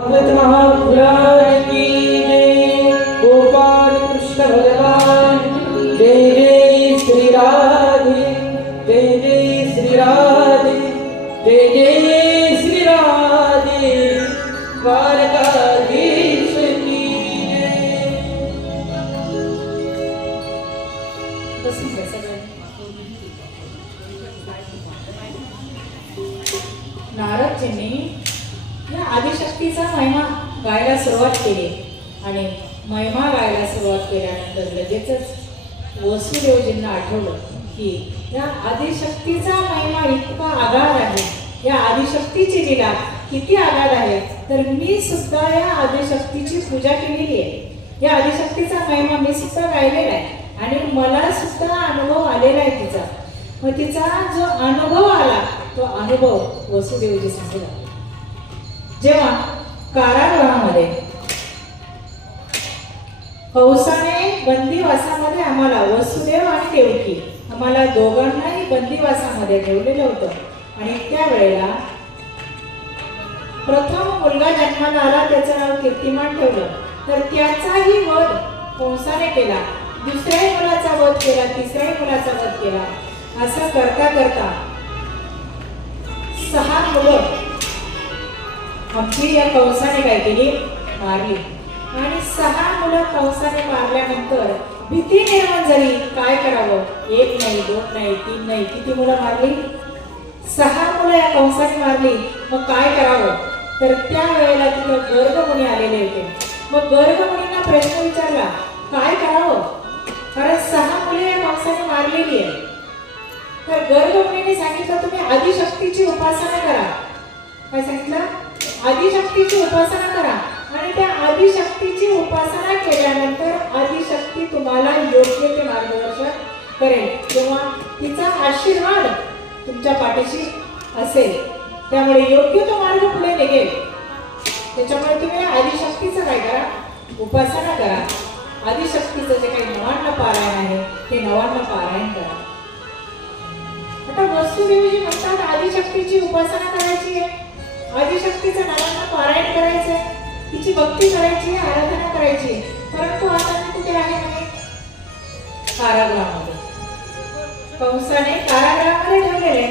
महापुराण की जय। गोपाल कृष्ण भगवान जय जय श्री राधे जय जय श्री राधे जय जय श्री राधे द्वारकाधीश की जय। नारदजींनी या आदिशक्तीचा महिमा गायला सुरुवात केली आणि महिमा गायला सुरुवात केल्यानंतर लगेचच वसुदेवजींना आठवलं की या आदिशक्तीचा महिमा इतका आगाध आहे, या आदिशक्तीची लीला किती आगाध आहे, तर मी सुद्धा या आदिशक्तीची पूजा केलेली आहे, या आदिशक्तीचा महिमा मी सुद्धा गायलेला आहे आणि मला सुद्धा अनुभव आलेला आहे तिचा. मग तिचा जो अनुभव आला तो अनुभव वसुदेवजी सांगितला. जेव्हा कारागृहामध्ये कंसाने बंदिवासामध्ये आम्हाला वसुदेव आणि देवकी आम्हाला दोघांनाही बंदिवासामध्ये ठेवलेलं होतं आणि त्यावेळेला प्रथम मुलगा जन्माला आला, त्याचं नाव कीर्तिमान ठेवलं, तर त्याचाही वध कंसाने केला, दुसऱ्याही मुलाचा वध केला, तिसऱ्याही मुलाचा वध केला. असं करता करता 6 मुलं आमची या कंसाने काय केली, मारली. आणि 6 मुलं कंसाने मारल्यानंतर भीती निर्माण झाली, काय करावं. 1 नाही, 2 नाही, 3 नाही, किती मुलं मारली, 6 मुलं या कंसाने मारली. मग काय करावं, तर त्या वेळेला तिथं गर्गमुनी आलेले होते. मग गर्गमुनींना प्रश्न विचारला काय करावं, कारण 6 मुले या कंसाने मारलेली आहे. तर गर्गमुनीने सांगितलं तुम्ही आदिशक्तीची उपासना करा. काय सांगितलं, आदिशक्तीची उपासना करा आणि त्या आदिशक्तीची उपासना केल्यानंतर आदिशक्ती तुम्हाला योग्य ते मार्गदर्शन करेल किंवा तिचा आशीर्वाद तुमच्या पाठीशी असेल, त्यामुळे योग्य तो मार्ग पुढे निघेल. त्याच्यामुळे तुम्ही आदिशक्तीचं काय करा, उपासना करा. आदिशक्तीचं जे काही 99 पारायण आहे ते 99 पारायण करा. आता वसुदेवजी म्हणतात आदिशक्तीची उपासना करायची आहे, आदिशक्तीचं 99 पारायण करायचंय, तिची भक्ती करायची, आराधना करायची. परंतु आता मी कुठे आहे, कारागृहामध्ये. कंसाने कारागृहामध्ये ठेवलेले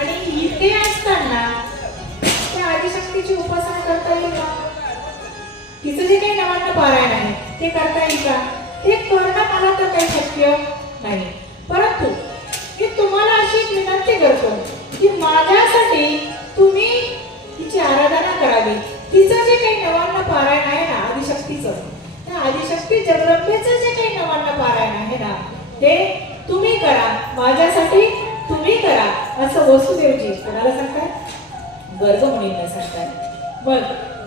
आणि इथे असताना त्या आदिशक्तीची उपासना करता येईल का, तिचं जे काही 99 पारायण आहे ते करता येईल का, ते करणं मला तर काही शक्य नाही. परंतु मी तुम्हाला अशी विनंती करतो की माझ्यासाठी तुम्ही तिची आराधना करावी. तिचं जे काही 99 पारायण आहे ना आदिशक्तीचं, त्या आदिशक्ती जगदंबेचं जे काही 99 पारायण आहे ना ते तुम्ही करा, माझ्यासाठी तुम्ही करा, असं वसुदेवजी कोणाला सांगतात, गर्गमुनींना सांगतात. मग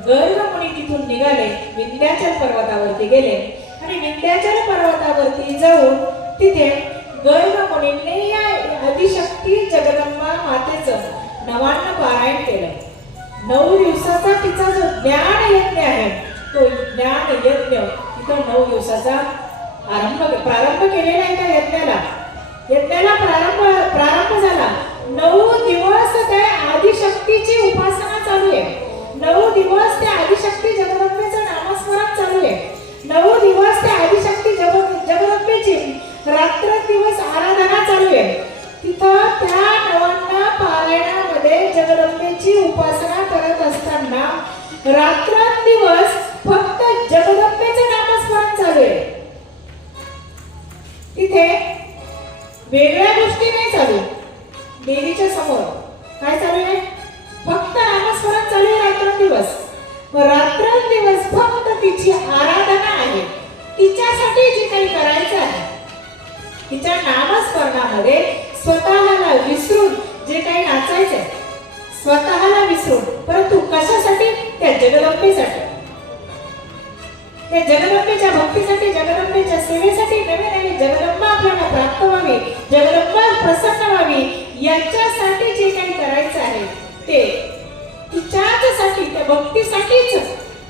गर्गमुनी तिथून निघाले, विंध्याचल पर्वतावरती गेले आणि विंध्याचल पर्वतावरती जाऊन तिथे गर्गमुनींनी या आदिशक्ती जगदंबा मातेचं 99 पारायण केलं. 9 दिवसाचा तिचा जो ज्ञान यज्ञ आहे तो ज्ञान यज्ञ तिथं 9 दिवसाचा प्रारंभ केलेला आहे. त्या यज्ञाला प्रारंभ झाला. 9 दिवस त्या आदिशक्तीची उपासना चालू आहे. 9 दिवस त्या आदिशक्ती जगदंबेचं नामस्मरण चालू आहे. 9 दिवस त्या आदिशक्ती जगदंबेची रात्रंदिवस आराधना चालू आहे. तिथं त्या 99 पारायणामध्ये जगदंबेची उपासना करत असताना रात्रंदिवस फक्त जगदंबेचं नामस्मरण चालू आहे. तिथे वेगळ्या गोष्टी नाही चालू. देवीच्या समोर काय चालू आहे, फक्त नामस्मरण चालू आहे रात्रंदिवस. रात्रंदिवस फक्त तिची आराधना आहे. तिच्यासाठी जे काही करायचं आहे, तिच्या नामस्मरणामध्ये स्वतःला विसरून जे काही नाचायचंय, स्वतःला विसरून, परंतु कशासाठी, त्या जगदंबेसाठी, त्या जगदंबेच्या भक्तीसाठी, जगदंबेच्या सेवेसाठी, नवीन नवीन जगदंबा आपल्याला प्राप्त व्हावी, जगदंबा प्रसन्न व्हावी, याच्यासाठी जे काही करायचं आहे ते तिच्यासाठी, त्या भक्तीसाठीच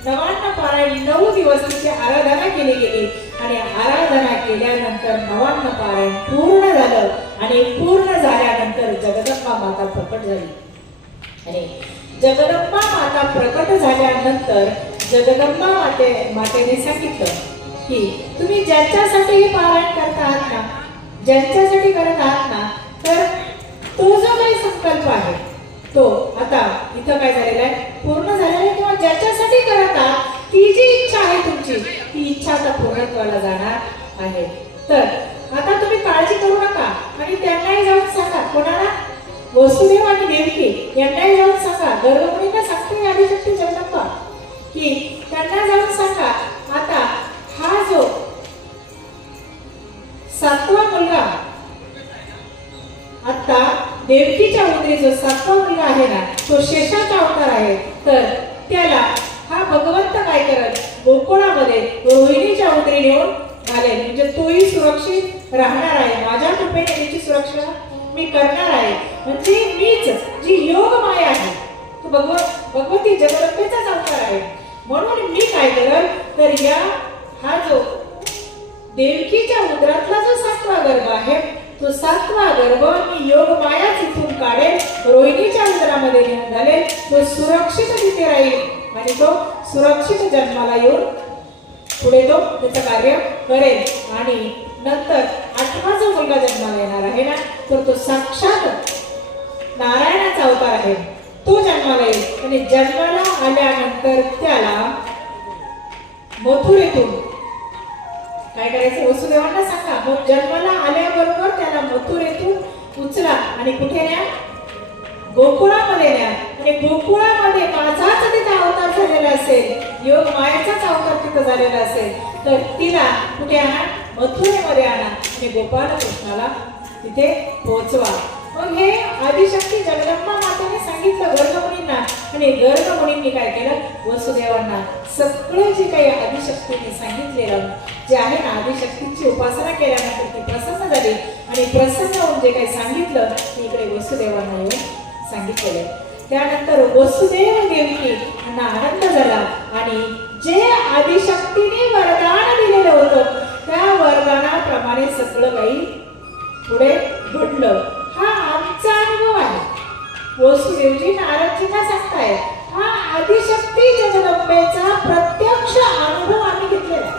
99 पारायण 9 दिवस तिची आराधना केली गेली आणि आराधना केल्यानंतर 99 पारायण पूर्ण झालं आणि पूर्ण झाल्यानंतर जगदंबा माता प्रकट झाली. आणि जगदंबा माता प्रकट झाल्यानंतर जगदंबा मातेने सांगितलं की तुम्ही ज्याच्यासाठी हे पारायण करत आहात ना, ज्यांच्यासाठी करत आहात ना, तर तो जो काही संकल्प आहे तो आता इथं काय झालेला आहे, पूर्ण झालेला आहे, किंवा ज्याच्यासाठी करत आहात ती जी इच्छा आहे तुमची, ती इच्छा आता पूर्णत्वाला जाणार आहे. तर आता तुम्ही काळजी करू नका आणि त्यांनाही जाऊन सांगा. कोणाला? वसुदेव आणि देवकी यांनाही जाऊन सांगा. गर्भमुनींना सांगते आदिशक्ती जगदंबा की त्यांना जाऊन सांगा, आता हा जो 7वा मुलगा, आता देवकीच्या उदरी जो 7वा मुलगा आहे ना, तो शेषाचा अवतार आहे. तर त्याला हा भगवंत काय करत, गोकुळामध्ये रोहिणीच्या उदरी नेऊन घालेल. म्हणजे तोही सुरक्षित राहणार आहे. माझ्या कृपेने त्याची सुरक्षा मी करणार आहे. म्हणजे मीच जी योग माया आहे, तो भगवती जगदंबेचाच अवतार आहे. म्हणून मी काय करल, तर हा जो देवकीच्या उदरातला जो 7वा गर्भ आहे, तो 7वा गर्भ मी योग मायाच इथून काढेल, रोहिणीच्या उदरामध्ये घेऊन घालेल. तो सुरक्षित तिथे राहील आणि तो सुरक्षित जन्माला येऊन पुढे तो त्याचं कार्य करेल. आणि नंतर 8वा जो मुलगा जन्माला येणार आहे ना, तर तो साक्षात नारायणाचा अवतार आहे, तो जन्माला येईल. आणि जन्माला आल्यानंतर त्याला मथुरेतून काय करायचं, वसुदेवांना सांगा. मग जन्माला आल्याबरोबर त्याला मथुरेतून उचला आणि कुठे न्या, गोकुळामध्ये न्या. आणि गोकुळामध्ये माझाच तिथे अवतार झालेला असेल, योग मायाचाच अवतार तिथं झालेला असेल, तर तिला कुठे आणा, मथुरेमध्ये आणा आणि गोपाल कृष्णाला तिथे पोहोचवा. मग हे आदिशक्ती जगदंबा मातेने सांगितलं गर्भमुनींना. आणि गर्भमुनींनी काय केलं, वसुदेवांना सगळं जे काही आदिशक्तीने सांगितलेलं जे आहे ना, आदिशक्तीची उपासना केल्यानंतर ती प्रसन्न झाली. आणि प्रसन्न होऊन जे काही सांगितलं ते इकडे वसुदेवांना येऊन सांगितलेलं. त्यानंतर वसुदेव देवकी यांना आनंद झाला आणि जे आदिशक्तीने वरदान दिलेलं होतं त्या वरदानाप्रमाणे सगळं काही पुढे घडलं. हा आमचा अनुभव आहे. वसुदेवजी नारदजींना सांगताय, हा आदिशक्ती जगदंबेचा प्रत्यक्ष अनुभव आम्ही घेतलेला आहे.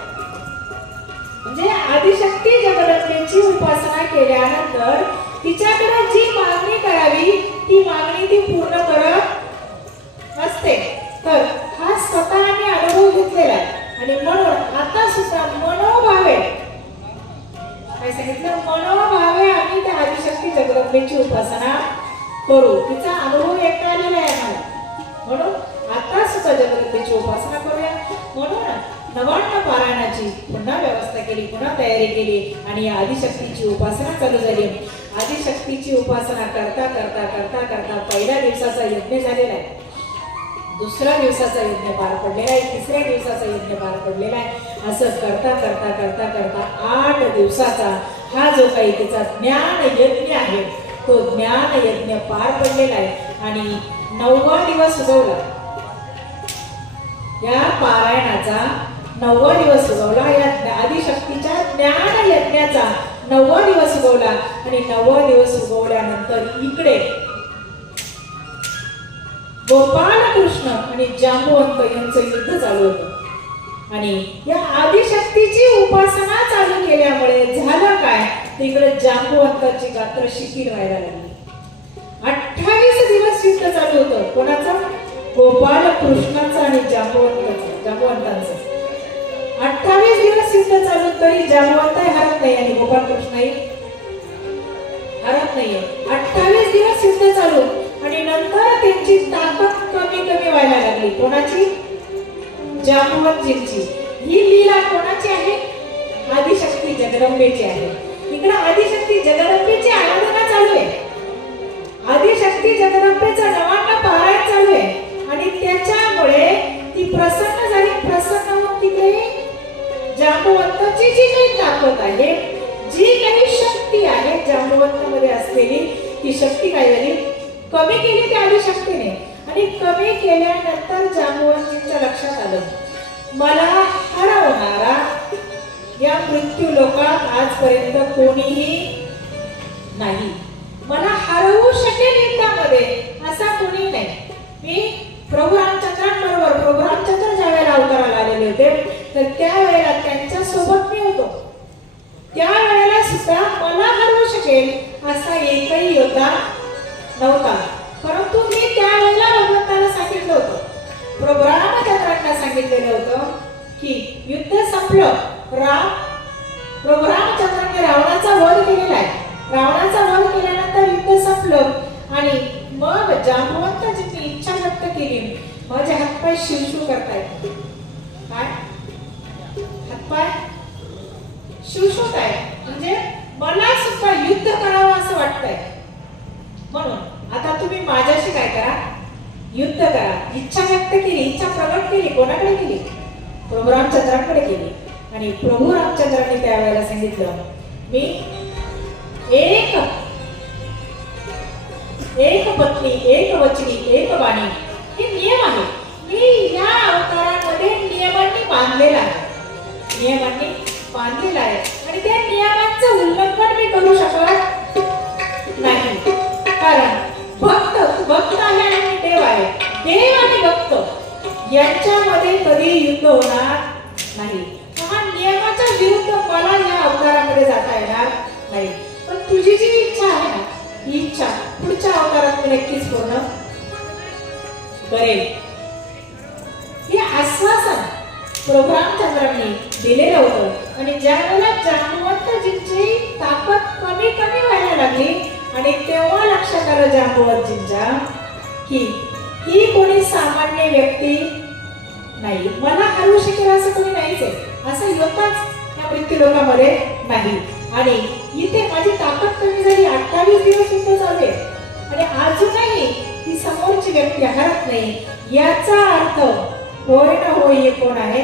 म्हणजे आदिशक्ती जगदंबेची उपासना केल्यानंतर तिच्याकडे जी मागणी करावी ती मागणी ती पूर्ण करत असते. तर हा स्वतः आम्ही अनुभव घेतलेला आहे. आणि म्हणून आता सुद्धा मनोभावे काय सांगितलं, मनोभावे आम्ही त्या आदिशक्ती जगदंबेची उपासना करू. तिचा अनुभव एकटा आलेला आहे आम्हाला. म्हणून आता सुद्धा जगदंबेची उपासना करूया. म्हणून नवान्न पारायणाची पुन्हा व्यवस्था केली, पुन्हा तयारी केली आणि या आदिशक्तीची उपासना चालू झाली. आदिशक्तीची उपासना करता करता करता करता पहिल्या दिवसाचा यज्ञ झालेला आहे, दुसऱ्या दिवसाचा यज्ञ पार पडलेला आहे, तिसऱ्या दिवसाचा यज्ञ पार पडलेला आहे. असं करता करता करता करता 8 दिवसाचा हा जो काही तिचा ज्ञान यज्ञ आहे तो ज्ञान यज्ञ पार पडलेला आहे. आणि 9वा दिवस उगवला. या पारायणाचा 9वा दिवस उगवला. या आदिशक्तीच्या ज्ञान यज्ञाचा 9वा दिवस उगवला. आणि 9वा दिवस उगवल्यानंतर इकडे गोपाल कृष्ण आणि जांबुवंत यांचं युद्ध चालू होतं. आणि या आदिशक्तीची उपासना चालू केल्यामुळे झालं काय, तिकडे जांबुवंताची गात्र शिथिल व्हायला लागली. 28 दिवस युद्ध चालू होतं. कोणाचं? गोपाल कृष्णाचं आणि जांबुवंतांचं. 28 दिवस युद्ध चालू, तरी जांबुवंत हरत नाही आणि गोपाल कृष्णही हरत नाहीये. 28 दिवस युद्ध चालू आणि नंतर त्यांची ताकद कमी कमी व्हायला लागली. कोणाची? जांबुवंतांची. ही लीला कोणाची आहे? आदिशक्ती जगदंबेची आहे. इकडे आदिशक्ती जगदंबेची आराधना चालू आहे. आदिशक्ती जगदंबेचा नवान्न पारायण चालू आहे आणि त्याच्यामुळे ती प्रसन्न झाली. प्रसन्न होऊन तिकडे जांबुवंताची जी काही ताकद आहे, जी काही शक्ती आहे जांबुवंतामध्ये असलेली, ती शक्ती काय झाली? कमी केली त्या आदिशक्तीने. आणि कमी केल्यानंतर जांबुवंतांच्या लक्षात आलं, मला हरवणारा या मृत्यू लोकात आजपर्यंत कोणीही नाही. मला हरवू शकेल युद्धामध्ये असा कोणी नाही. नव्हता. परंतु मी त्यावेळेला भगवंताला सांगितलं होतं, प्रभू रामचंद्रांना सांगितलेलं होतं की युद्ध संपलं, प्रभू रामचंद्रांनी रावणाचा वध केलेला आहे. रावणाचा वध केल्यानंतर युद्ध संपलं आणि मग जांबवंताजींनी इच्छा व्यक्त केली, माझे हातपाय शिवशिव करतायत. काय हातपाय शिवशिवत आहे, म्हणजे मला सुद्धा युद्ध करावं असं वाटतंय. म्हणून आता तुम्ही माझ्याशी काय करा, युद्ध करा. इच्छा व्यक्त केली, इच्छा प्रगट केली. कोणाकडे केली? प्रभू रामचंद्रांकडे केली. आणि प्रभू रामचंद्रांनी त्यावेळेला सांगितलं, मी एक पत्नी, एक वचनी, एक वाणी, हे नियम आहे. मी या अवतारामध्ये नियमांनी बांधलेला आहे, नियमांनी बांधलेला आहे. आणि त्या नियमांचं उल्लंघन मी करू शकत नाही. कारण भक्त आहे आणि देव आहे. देव आणि भक्त यांच्यामध्ये कधी युद्ध होणार नाही. हा नियमाच्या विरुद्ध मला या अवतारामध्ये जाता येणार नाही. पण तुझी जी इच्छा आहे ना, ही इच्छा पुढच्या अवतारात मी नक्कीच पूर्ण करेल. हे आश्वासन प्रभू रामचंद्रांनी दिलेलं होतं. आणि ज्या वेळेला जांबवंतजींची ताकद कमी व्हायला लागली आणि तेव्हा लक्षात आलं जांबवंतजींच्या की ही कोणी सामान्य व्यक्ती नाही, मला हरवू शकेल असं कोणी नाहीच आहे, असं योद्धाच या मृत्यू लोकांमध्ये नाही. आणि इथे माझी ताकद कमी झाली, 28 दिवस युद्ध चालले आणि अजूनही ती समोरची व्यक्ती हरत नाही. याचा अर्थ होय ना होय हे कोण आहे?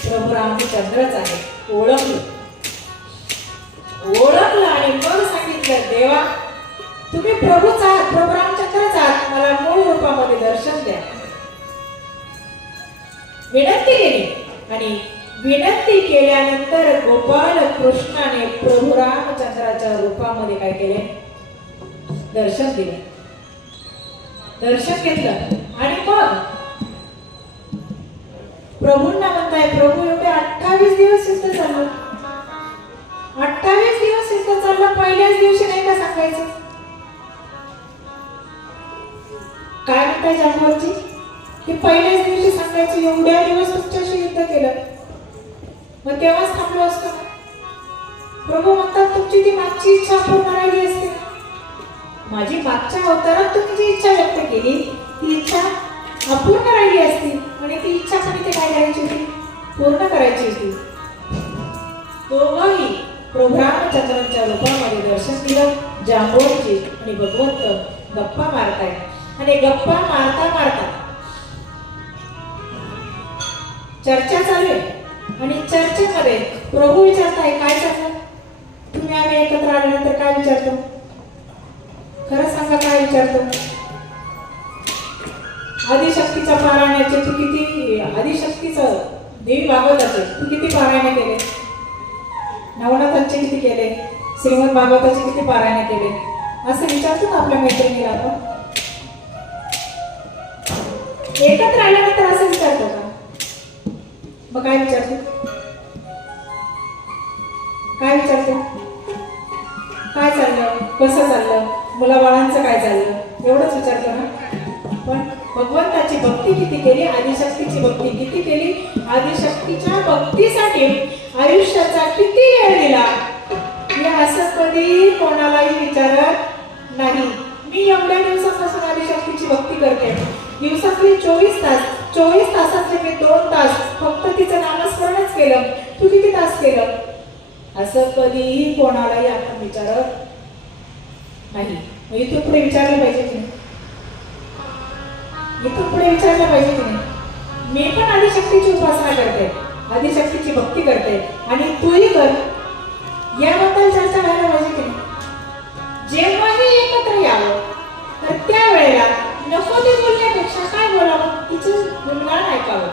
प्रभू रामचंद्रच आहे. ओळखलं आणि मग सांगितलं, देवा तुम्ही प्रभूच आहात, प्रभू रामचंद्रच आहात, मला मूळ रूपामध्ये दर्शन द्या. विनंती केली आणि विनंती केल्यानंतर गोपाल कृष्णाने प्रभू रामचंद्राच्या रूपामध्ये काय केले? दर्शन दिले, दर्शन घेतलं. आणि मग प्रभूंना म्हणताय, प्रभू एवढे 28 दिवस युद्ध चाललं, 28 दिवस युद्ध चाललं, पहिल्याच दिवशी नाही का सांगायचं? काय म्हणताय जांबवंतजी की पहिल्याच दिवशी सांगायचं, एवढ्या दिवस तुमच्याशी युद्ध केलं, मग तेव्हाच थांबलो असतो. प्रभू म्हणतात, तुमची ती मागची इच्छा पूर्ण राहिली असते. माझी मागच्या अवतारात तुम्ही जी इच्छा व्यक्त केली ती इच्छा अपूर्ण राहिली असती आणि ती इच्छा पण इथे काय करायची होती? पूर्ण करायची होती. दोघंही प्रभू रामचंद्रांच्या रूपामध्ये दर्शन दिलं. जांबवंतजी आणि भगवंत गप्पा मारताय आणि गप्पा मारता चर्चा चालू आहे. आणि चर्चेमध्ये प्रभू विचारताय, काय चाललं? तुम्ही आम्ही एकत्र आल्यानंतर काय विचारतो? खरं सांगा, काय विचारतो? आदिशक्तीच्या पारायणाचे तू किती, आदिशक्तीचं देवी भागवताचे तू किती पारायण केले? नवनाथांचे किती केले? श्रीमद भागवताचे किती पारायण केले? असं विचारतो ना आपल्या मैत्रिणीला आपण. एकत्र आल्यानंतर असं विचारतो का? मग काय विचारतो? काय विचारतो? काय चाललं, कसं चाललं, मुलाबाळांचं काय चाललं, एवढंच विचारतो ना. पण भगवंताची भक्ती किती केली, आदिशक्तीची भक्ती किती केली, आदिशक्तीच्या भक्तीसाठी आयुष्याचा किती वेळ दिला, हे असं कधी कोणालाही विचारत नाही. मी एवढ्या दिवसापासून आदिशक्तीची भक्ती करते. दिवसातले 24 तासातले मी 2 तास फक्त तिचं नामस्मरणच केलं. तू किती तास केलं? असं कधीही कोणालाही आपण विचारत नाही. इथून पुढे विचारलं पाहिजे की नाही? इथून पुढे विचारलं पाहिजे की नाही? मी पण आदिशक्तीची उपासना करते, आदिशक्तीची भक्ती करते आणि तूही कर. याबद्दल चर्चा व्हायला पाहिजे की नाही? जेव्हाही एकत्र यावं तर त्यावेळेला नको ते बोलण्यापेक्षा काय बोलावं? तिचं गुणगान ऐकावं,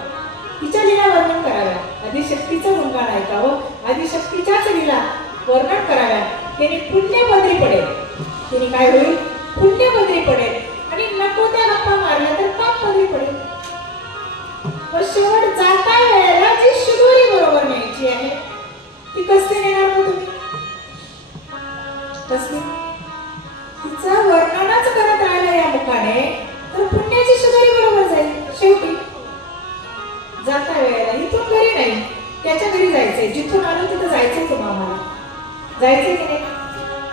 तिच्या लीला वर्णन कराव्या, आदिशक्तीचं गुणगान ऐकावं, आदिशक्तीच्याच लीला वर्णन कराव्या. त्याने पुण्यपदरी पडेल. त्याने काय होईल? पुण्यपदरी पडेल. आणि नको त्या गप्पा मारल्या तर पापपदरी पडेल. शेवट जाता वेळेला जी शिदोरी बरोबर न्यायची आहे ती कसली नेणार मग तुम्ही? कसली? तिचं वर्णनच ठिकाणे तर पुण्याची शुगरी बरोबर जाईल. शेवटी जाता वेळेला इथून घरी नाही, त्याच्या घरी जायचंय. जिथून आलो तिथं जायचंय तुम्हाला, आम्हाला जायचंय की नाही.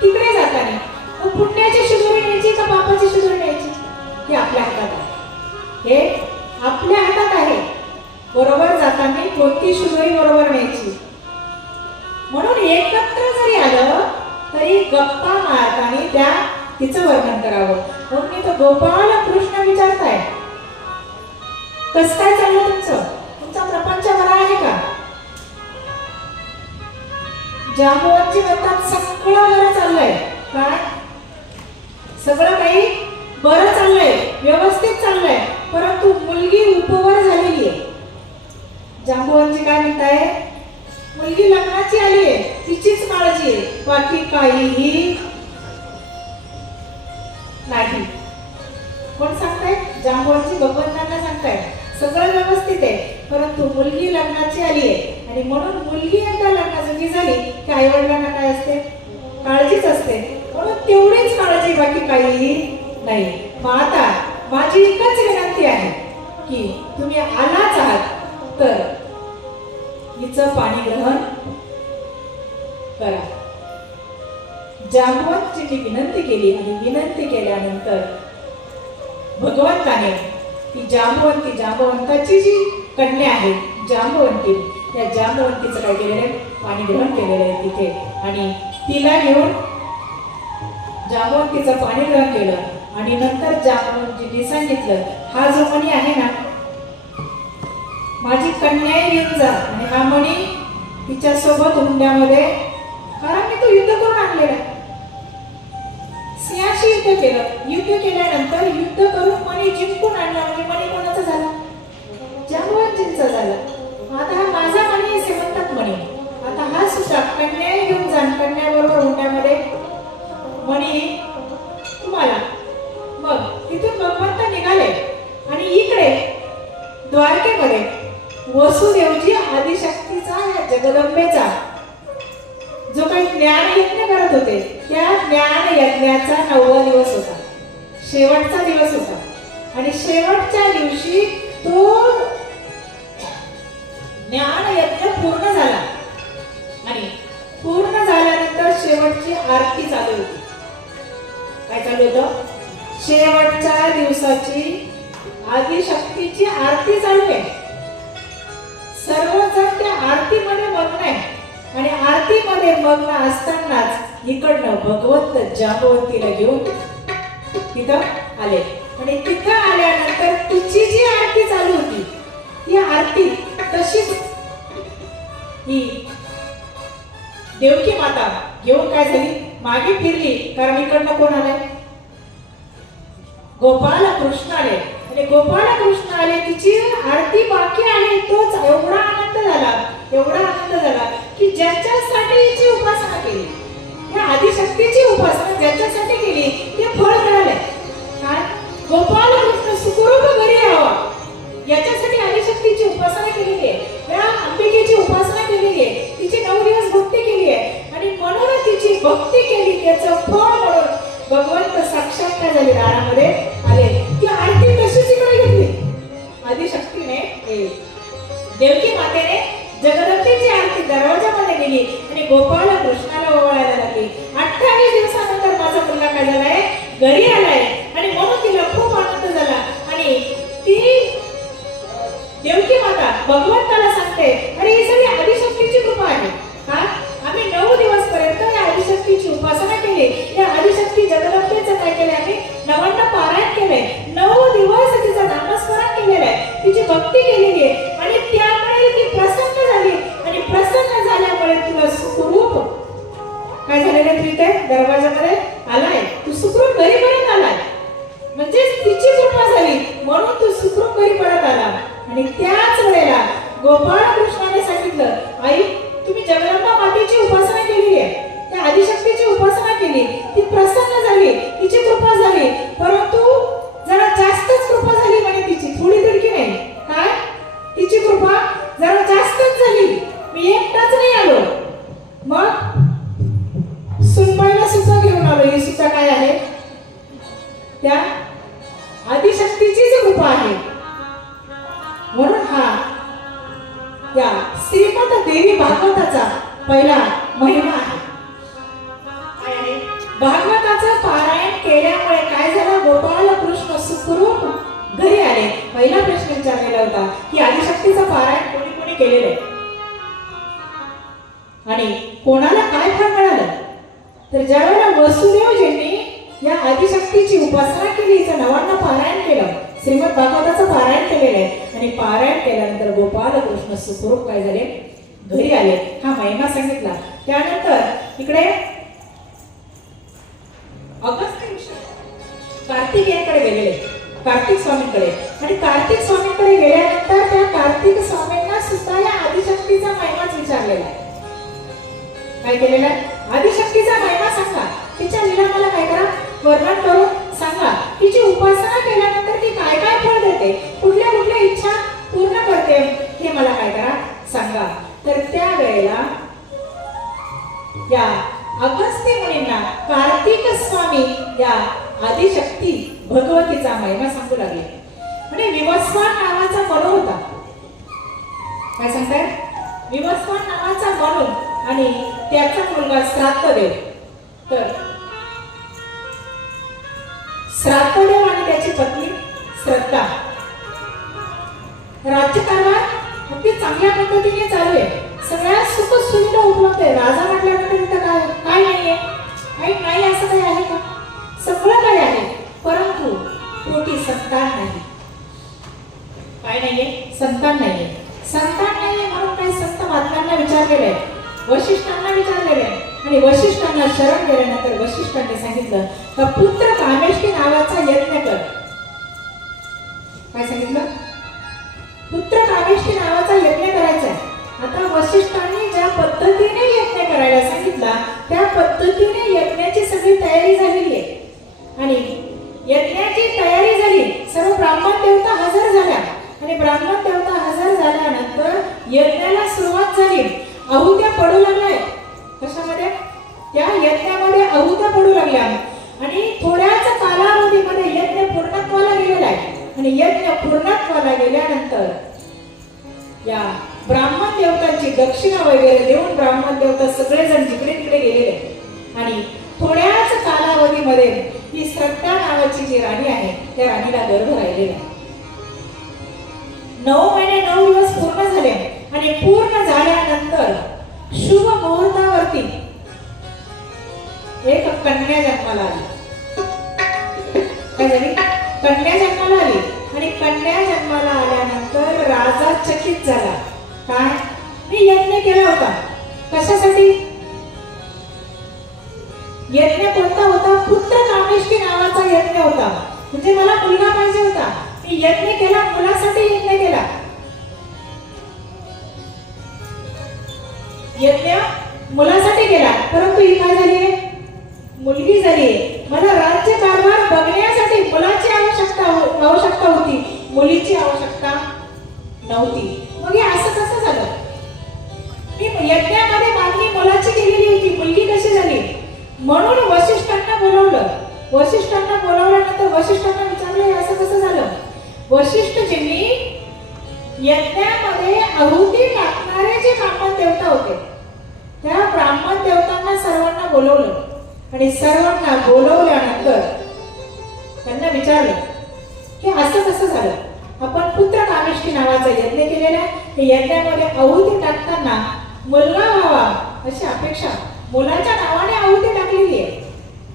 तिकडे जाताना मग पुण्याची शुगरी न्यायची का पापाची शुगरी न्यायची हे आपल्या हातात आहे. हे आपल्या हातात आहे. बरोबर जाताना कोणती शुगरी बरोबर न्यायची. म्हणून एकत्र जरी आलं तरी गप्पा मारताना त्या तिचं वर्णन करावं. म्हणून मी तो गोपाल कृष्ण विचारताय, कसं काय चाललं तुमचं, तुमचा प्रपंच बरा आहे का. जांबुवंती म्हणतात सगळं बरं चाललंय. काय सगळं काही बरं चाललंय, व्यवस्थित चाललंय, परंतु मुलगी उपवर झालेली आहे. जांबुवंती काय म्हणताय, मुलगी लग्नाची आली आहे, तिचीच काळजी आहे, बाकी काहीही नाही. कोण सांगताय, जांबुवंती भगवंतांना सांगताय सगळं व्यवस्थित आहे, परंतु मुलगी लग्नाची आली आहे आणि म्हणून मुलगी एकदा लग्नाची झाली की आई वडिलांना काय असते, काळजीच असते. म्हणून तेवढीच काळजी, बाकी काहीही नाही. मग आता माझी एकच विनंती आहे की तुम्ही आलाच आहात तर हिचं पाणी ग्रहण करा. जांबुवंतीची विनंती केली आणि विनंती केल्यानंतर भगवंताने ती जांबुवंताची जी कन्या आहे जांबुवंती, त्या जांबुवंतीचं काय केलेलं आहे, पाणी ग्रहण केलेलं आहे तिथे. आणि तिला घेऊन जांबुवंतीचं पाणी ग्रहण केलं आणि नंतर जांबुवंतीने सांगितलं, हा जो मणी आहे ना, माझी कन्या घेऊन जा आणि हा मणी तिच्या सोबत हुंड्यामध्ये, कारण मी तो युद्ध करून आणलेला, सिंहाशी युद्ध केलं. युद्ध केल्यानंतर युद्ध करून मणी जिंकून आणला म्हणजे मणी कोणाचा झाला, जांबुवंतीचा झाला. आता हा माझा मणी असे म्हणतात मणी. आता हा सुद्धा कन्या घेऊन जा, कन्याबरोबर हुंड्यामध्ये मणी तुम्हाला. मग तिथून भगवंत निघाले आणि इकडे द्वारकेमध्ये वसुदेवजी आदिशक्तीचा, या जगदंबेचा जो काही ज्ञान यज्ञ करत होते, त्या ज्ञान यज्ञाचा 9वा दिवस होता, शेवटचा दिवस होता. आणि शेवटच्या दिवशी तो ज्ञान यज्ञ पूर्ण झाला आणि पूर्ण झाल्यानंतर शेवटची आरती चालू होती. काय चालू होतं, शेवटच्या दिवसाची आदिशक्तीची आरती चालू आहे. सर्वजण त्या आरतीमध्ये मग्न आहे आणि आरतीमध्ये मग्न असतानाच इकडनं भगवंत जांबुवंतीला घेऊन तिथं आले. आणि तिथं आल्यानंतर तिची जी आरती चालू होती, ती आरती तशीच ही देवकी माता घेऊन काय झाली, मागे फिरली. कारण इकडनं कोण आलाय, गोपाल कृष्ण आले. आणि गोपाल कृष्ण आले, तिची आरती बाकी आहे. तोच एवढा आनंद झाला की ज्याच्यासाठी हिची उपासना केली, या आदिशक्तीची उपासना ज्याच्यासाठी केली ते फळ मिळाले. काय, गोपाल कृष्ण सुखरूप घरी यावा याच्यासाठी आदिशक्तीची उपासना केलेली आहे, त्या अंबिकेची उपासना केलेली आहे, तिची 9 दिवस भक्ती केली आहे. आणि म्हणून तिची भक्ती केली, त्याचं फळ म्हणून भगवंत साक्षात काय झाले, दारामध्ये आले. ती आरती तशीच इकडे घेतली आदिशक्तीने, देवकी मातेने जगदंबेची आरती दरवाजामध्ये गेली आणि गोपाल कृष्णाला ओवाळायला लागली. 28 दिवसानंतर माझा मुलगा काय झालाय, घरी आलाय. आणि म्हणून तिला खूप आनंद झाला. आणि ती देवकी माता भगवंताला सांगते, अरे ही सगळी आदिशक्तीची कृपा आहे. का, आम्ही 9 दिवस पर्यंत या आदिशक्तीची उपासना केली. या आदिशक्ती जगदंबेचं काय केलंय, आम्ही नवांना पारायण केलंय, 9 दिवस तिचं नामस्मरण केलेलं आहे, तिची भक्ती केलेली आहे. आणि त्यामुळे ती प्रसन्न झाली. आणि प्रसन्न झाल्यामुळे तुला सुखरूप काय झालेलं, तिथे दरवाजामध्ये आलाय, तू सुखरूप घरी परत आलाय. म्हणजे तिची कृपा झाली म्हणून तू सुखरूप घरी परत आला. आणि त्याच वेळेला गोपाळ कृष्णाने सांगितलं, आई तुम्ही जगदंबा मातेची उपासना केली आहे, त्या आदिशक्तीची उपासना केली, ती प्रसन्न झाली, तिची कृपा झाली, परंतु जरा जास्तच कृपा झाली म्हणे तिची, थोडी तडकी नाही. काय, तिची कृपा जरा जास्तच झाली, मी एकटाच नाही आलो, मग सुनबाईला सुद्धा घेऊन आलो. ही सुद्धा काय आहे, त्या आदिशक्तीचीच कृपा आहे. म्हणून हा या श्रीमद देवी भागवताचा पहिला महिमा आहे. काय आहे? भागवताचं पारायण केल्यामुळे काय झालं? गोपाल कृष्ण सुखरूप घरी आले. पहिला प्रश्न विचारलेला होता की आदिशक्तीचं पारायण कोणी कोणी केलेलं आहे आणि कोणाला काय फळ मिळालं? तर ज्यावेळेला वसुदेवजींनी या आदिशक्तीची उपासना केली, हिचं नवांना पारायण केलं, श्रीमद भागवताचं पारायण केलेलं आहे आणि पारायण केल्यानंतर गोपाल कृष्ण सुखरूप काय झाले? घरी आले. हा महिमा सांगितला. त्यानंतर इकडे अगस्त्य ऋषी कार्तिकेयकडे गेलेले, कार्तिक स्वामींकडे, आणि कार्तिक स्वामींकडे गेल्यानंतर त्या कार्तिक स्वामींना सुद्धा या आदिशक्तीचा महिमाच विचारलेला आहे. काय केलेला आहे? आदिशक्तीचा महिमा सांगा, तिच्या लीला मला काय करा, वर्णन करून सांगा. तिची उपासना केल्यानंतर ती काय काय फळ देते, कुठल्या कुठल्या इच्छा पूर्ण करते, हे मला काय करा, सांगा. तर त्या वेळेला या अगस्त्य मुनींना कार्तिक स्वामी या आदिशक्ती भगवतीचा महिमा सांगू लागले. म्हणजे विवस्वान नावाचा मनु होता. काय सांगताय? विवस्वान नावाचा मनु आणि त्याचा मुलगा श्राद्धदेव. तर श्राद्धदेव आणि त्याची पत्नी श्रद्धा राज्यकारभार अगदी चांगल्या पद्धतीने चालू आहे. सगळ्या सुख सुविधा उपलब्ध आहे. राजा म्हटल्यानंतर इथं काय नाहीये? काही नाही असं काही आहे का? सगळं काही आहे, परंतु पोटी संतान नाही. काय नाहीये? संतान नाहीये. संतान नाहीये म्हणून काही संत महात्म्यांना विचारलेलं आहे, वशिष्ठांना विचारलेलं आहे, आणि वशिष्ठांना शरण गेल्यानंतर वशिष्ठांनी सांगितलं का पुत्र कामेष्टी नावाचा यज्ञ कर. काय सांगितलं? पुत्र कामेष्टी नावाचा यज्ञ करायचा आहे. आता वशिष्ठांनी ज्या पद्धतीने यज्ञ करायला सांगितला त्या पद्धतीने यज्ञाची सगळी तयारी झालेली आहे. आणि यज्ञाची तयारी झाली, सर्व ब्राह्मण देवता हजर झाल्या, आणि ब्राह्मण देवता हजर झाल्यानंतर यज्ञाला सुरुवात झाली. आहुत्या पडू लागल्या. कशामध्ये? त्या यज्ञामध्ये आहुत्या पडू लागल्या, आणि थोड्याच कालावधीमध्ये यज्ञ पूर्णत्वाला गेलेला आहे. आणि यज्ञ पूर्णत्वाला गेल्यानंतर या ब्राह्मण देवतांची दक्षिणा वगैरे देऊन ब्राह्मण देवता सगळेजण जिकडे तिकडे गेलेले, आणि थोड्याच कालावधीमध्ये ही श्रद्धा नावाची जी राणी आहे त्या राणीला गर्भ राहिलेला आहे. 9 महिने 9 दिवस पूर्ण झाले, आणि पूर्ण झाल्यानंतर शुभ मुहूर्तावरती एक कन्या जन्माला आली. काय झाली? कन्या जन्माला आली, आणि कन्या जन्माला आल्यानंतर राजा चकित झाला. काय? मी यज्ञ केला होता, कशासाठी? यज्ञ कोणता होता? पुत्र कामेष्टी नावाचा यज्ञ होता. म्हणजे मला मुलगा पाहिजे होता. मी यज्ञ केला, मुलासाठी यज्ञ केला. यज्ञ मुलासाठी केला, परंतु ही काय झाली? मुलगी झाली. मला राज्य कारभार बघण्यासाठी मुलाची आवश्यकता होती, मुलीची आवश्यकता नव्हती. मग हे असं कसं झालं? मी यज्ञामध्ये मागणी मुलाची केलेली होती, मुलगी कशी झाली? म्हणून वशिष्ठांना बोलावलं. वशिष्ठांना बोलावल्यानंतर वशिष्ठांना विचारलं असं कसं झालं? वशिष्ठजींनी यज्ञामध्ये आहुती टाकणारे जे ब्राह्मण देवता होते त्या ब्राह्मण देवतांना सर्वांना बोलवलं, आणि सर्वांना बोलवल्यानंतर त्यांना विचारलं की असं कसं झालं? आपण पुत्र कामेष्टी नावाचा यज्ञ केलेला आहे, हे यज्ञामध्ये आहुती टाकताना मुलगा व्हावा अशी अपेक्षा, मुलाच्या नावाने आहुती टाकलेली आहे.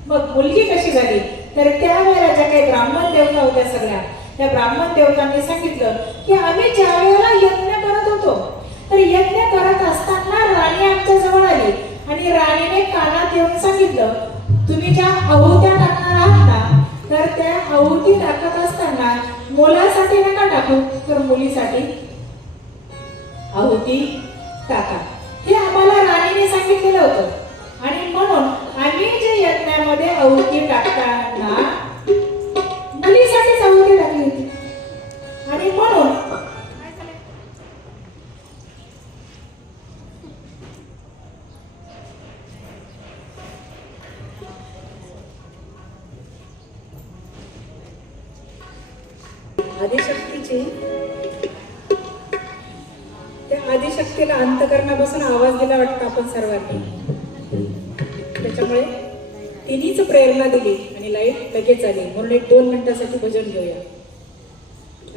मग मुलगी कशी झाली? तर त्यावेळेला ज्या काही ब्राह्मण देवता होत्या सगळ्या, त्या ब्राह्मण देवतांनी सांगितलं की आम्ही ज्या वेळेला यज्ञ करत होतो तर यज्ञ करत असताना राणी आमच्या जवळ आली, आणि राणीने कानात येऊन सांगितलं तुम्ही ज्या आहुत्या टाकणार आहात ना, तर त्या आहुती टाकत असताना मुलासाठी नका टाकू, तर मुलीसाठी आहुती टाका. हे आम्हाला राणीने सांगितलेलं होतं, आणि म्हणून आम्ही जे यज्ञामध्ये आहुती टाकताना मुलीसाठीच आहुती टाकली होती. आणि म्हणून आदिशक्तीची त्या आदिशक्तीला अंतकरणापासून आवाज दिला वाटतं आपण सर्वांनी. त्याच्यामुळे तिनीच प्रेरणा दिली आणि लाईट लगेच आली. म्हणून 1-2 मिनिटासाठी भजन घेऊया.